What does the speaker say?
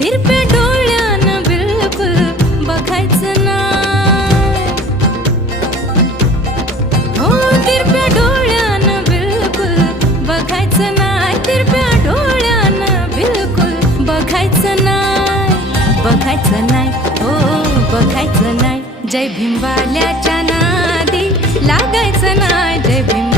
तिरप्या डोळ्यानं बिलकुल बघायचं नाही. हो तिरप्या डोळ्यानं बिलकुल बघायचं नाही. तिरप्या डोळ्यानं बिलकुल बघायचं नाही. बघायचं नाही, हो बघायचं नाही. जय भीम वाल्याच्या नादी लागायचं नाही. जय भीम